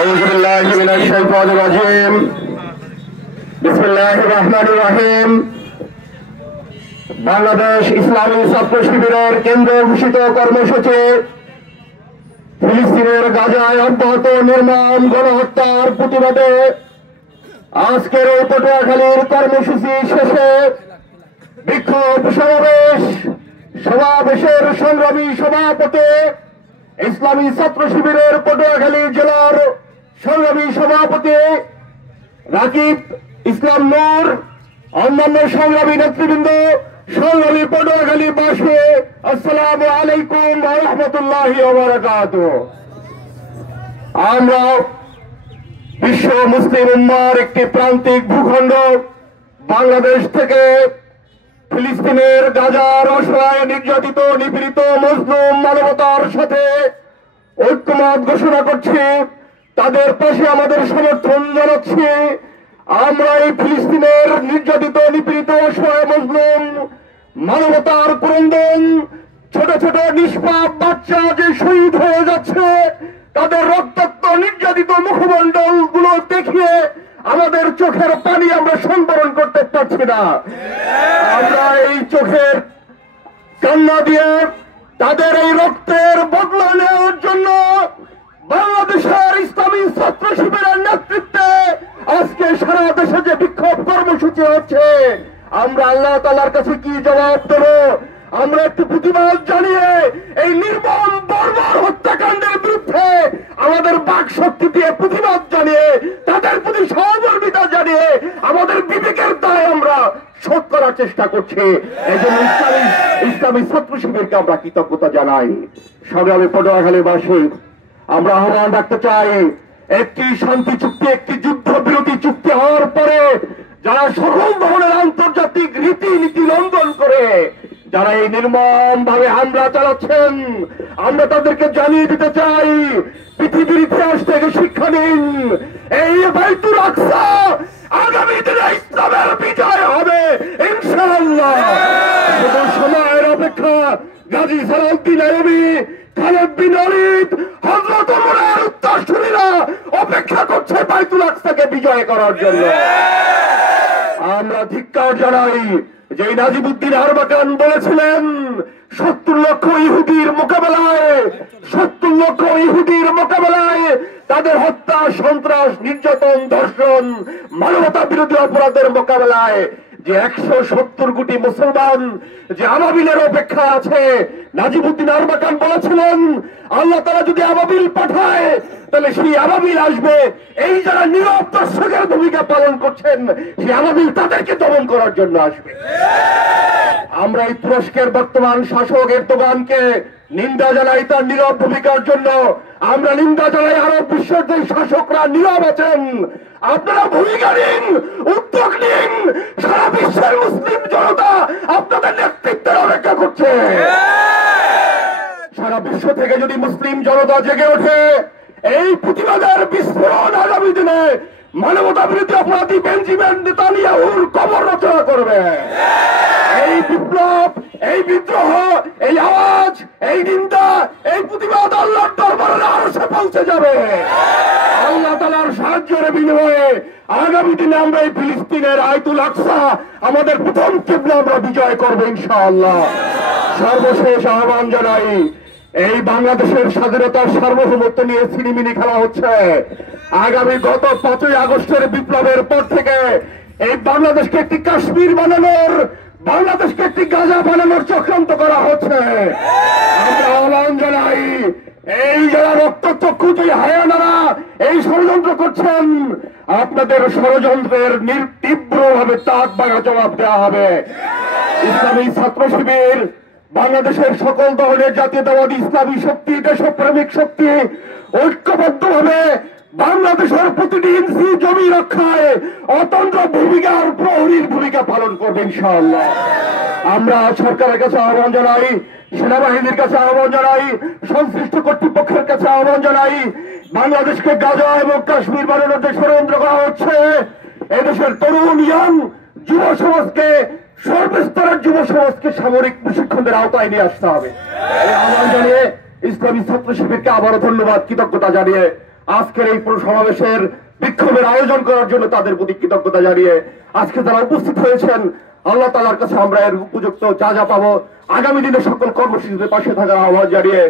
আউযু বিল্লাহি মিনাশ শাইতানির রাজীম। বিসমিল্লাহির রহমানির রহিম। বাংলাদেশ ইসলামী ছাত্র শিবিরের কেন্দ্র ঘোষিত কর্মসূচি ফিলিস্তিনের গাজায় অব্যাহত নির্মম গণহত্যার প্রতিবাদে আজকের এই পটুয়াখালীর কর্মসূচি শেষে বিক্ষোভ সমাবেশের সংগ্রামী সভাপতি ইসলামী ছাত্র শিবিরের পটুয়াখালী জেলার সংগ্রামী সভাপতি রাকিব ইসলাম নূর, অন্যান্য সংগ্রামী নেতৃবৃন্দ, সংগ্রামী পটুয়াখালীবাসী, আসসালামু আলাইকুম ওয়া রাহমাতুল্লাহি ওয়া বারাকাতুহু। আমরা বিশ্ব মুসলিম উম্মাহর একটি প্রান্তিক ভূখণ্ড বাংলাদেশ থেকে ফিলিস্তিনের গাজার অসহায় নির্যাতিত নিপীড়িত মজলুম মানবতার সাথে ঐক্যমত ঘোষণা করছি, তাদের পাশে আমাদের সমর্থন জানাচ্ছি। আমরা এই ফিলিস্তিনের নির্যাতিত নিপীড়িত অসহায় মজলুম মানবতার ক্রন্দন, ছোট ছোট নিষ্পাপ বাচ্চা যে শহীদ হয়ে যাচ্ছে, তাদের রক্তাক্ত নির্যাতিত মুখমণ্ডল গুলো দেখিয়ে আমাদের চোখের পানি আমরা সংবরণ করতে পারছি না। আমরা এই চোখের কান্না দিয়ে তাদের এই রক্তের বদলা নেওয়ার জন্য বাংলাদেশের ইসলামী ছাত্র শিবিরের নেতৃত্বে আজকে সারা দেশে যে বিক্ষোভ কর্মসূচি হচ্ছে, আমরা আল্লাহ তাআলার কাছে কি জবাব দেব? আমরা একটু প্রতিবাদ জানিয়ে এই নির্মম বর্বর হত্যাকাণ্ডের বিরুদ্ধে আমাদের বাক শক্তি দিয়ে প্রতিবাদ জানিয়ে তাদের প্রতি সহমর্মিতা জানিয়ে আমাদের বিবেকের দায় আমরা শোধ করার চেষ্টা করছি। এই জন্য ইসলামী ছাত্র শিবিরকে আমরা কৃতজ্ঞতা জানাই। সংগ্রামী পটুয়াখালীবাসী, আমরা আহ্বান রাখতে চাই, একটি শান্তি চুক্তি, একটি যুদ্ধ বিরতি চুক্তি হওয়ার পরে যারা সকল ধরনের আন্তর্জাতিক রীতিনীতি লঙ্ঘন করে যারা এই নির্মম ভাবে হামলা চালাচ্ছেন, আমরা তাদেরকে জানিয়ে দিতে চাই, পৃথিবীর ইতিহাস থেকে শিক্ষা নিন। এই বাইতুল আকসা আগামী দিনে ইসলামের বিজয় হবে ইনশাআল্লাহ। শুধু সময়ের অপেক্ষা। গাজী সালাউদ্দিন আইয়ুবী, খালেদ বিন ওয়ালিদ, হযরত ওমরের উত্তরসূরিরা অপেক্ষা করছে বাইতুল আকসাকে বিজয় করার জন্য। আমরা ধিক্কার জানাই যে নাজিবউদ্দিন আরবাকান বলেছিলেন 70 লক্ষ ইহুদির মোকাবেলায় তাদের হত্যা, সন্ত্রাস, নির্যাতন, ধর্ষণ, মানবতা বিরোধী অপরাধের মোকাবেলায় যে 170 কোটি মুসলমান যে আবাবিলের অপেক্ষা আছে, নাজিবউদ্দিন আরবাকান বলেছিলেন আল্লাহ তাআলা যদি আবাবিল পাঠায় তাহলে সেই আবাবিল আসবে, এই যারা নীরব দর্শকের ভূমিকা পালন করছেন সেই আবাবিল তাদেরকে দমন করার জন্য আসবে। আমরা এই তুরস্কের বর্তমান শাসক এরদোগানকে নিন্দা জানাই তার নীরব ভূমিকার জন্য। আমরা নিন্দা জানাই আরব বিশ্বের যে শাসকরা নীরব আছেন, আপনারা ভূমিকা নিন, উদ্যোগ নিন। সারা বিশ্বের মুসলিম জনতা আপনাদের নেতৃত্বের অপেক্ষা করছে। সারা বিশ্ব থেকে যদি মুসলিম জনতা জেগে ওঠে, এই প্রতিবাদের বিস্ফোরণ আগামী দিনে মানবতা বিরোধী অপরাধী বেঞ্জামিন নেতানিয়াহুর কবর রচনা করবে। এই বিপ্লব, এই বিদ্রোহ, এই আওয়াজ, এই নিন্দা, এই প্রতিবাদ আল্লাহর দরবারে আরশে পৌঁছে যাবে। আল্লাহ তাআলার সাহায্যের বিনিময়ে আগামী দিনে আমরা এই ফিলিস্তিনের বাইতুল আকসা আমাদের প্রথম কিবলা আমরা বিজয় করবো ইনশাআল্লাহ। সর্বশেষ আহ্বান জানাই, এই বাংলাদেশের স্বাধীনতার সার্বভৌমত্ব নিয়ে ছিনিমিনি খেলা হচ্ছে। আগামী গত 5ই আগস্টের বিপ্লবের পর থেকে এই বাংলাদেশকে একটি কাশ্মীর বানানোর, বাংলাদেশকে একটি গাজা বানানোর চক্রান্ত করা হচ্ছে। আমরা আহ্বান জানাই, এই যারা রক্তচক্ষু দুই হায়ানারা এই ষড়যন্ত্র করছেন, আপনাদের ষড়যন্ত্রের তীব্রভাবে তাক বাঘা জবাব দেওয়া হবে। ইসলামী ছাত্র শিবির বাংলাদেশের সকল ধরনের জাতীয়তাবাদী ইসলামী শক্তি, দেশপ্রেমিক শক্তি ঐক্যবদ্ধভাবে বাংলাদেশের প্রতিটি ইঞ্চি জমি রক্ষায় অতন্ত্র ভূমিকার প্রহরীর ভূমিকা পালন করবে ইনশাআল্লাহ। আমরা সরকারের কাছে আহ্বান জানাই, সেনাবাহিনীর কাছে আহ্বান জানাই, সংশ্লিষ্ট কর্তৃপক্ষের কাছে আহ্বান জানাই, বাংলাদেশকে গাজা এবং কাশ্মীর বানানোর যে ষড়যন্ত্র করা হচ্ছে, এদেশের তরুণ ইয়াং যুব সমাজকে, সর্বস্তরের যুব সমাজকে সামরিক প্রশিক্ষণের আওতায় নিয়ে আসতে হবে। এই আহ্বান জানিয়ে ইসলামী ছাত্র শিবিরকে আবারও ধন্যবাদ, কৃতজ্ঞতা জানিয়ে আজকের এই সমাবেশের বিক্ষোভের আয়োজন করার জন্য তাদের প্রতি কৃতজ্ঞতা জানিয়ে আজকে যারা উপস্থিত হয়েছেন, আল্লাহ তাআলার কাছে আমরা এর উপযুক্ত যা যা পাবো আগামী দিনে সকল কর্মসূচিতে পাশে থাকার আহ্বান জানিয়ে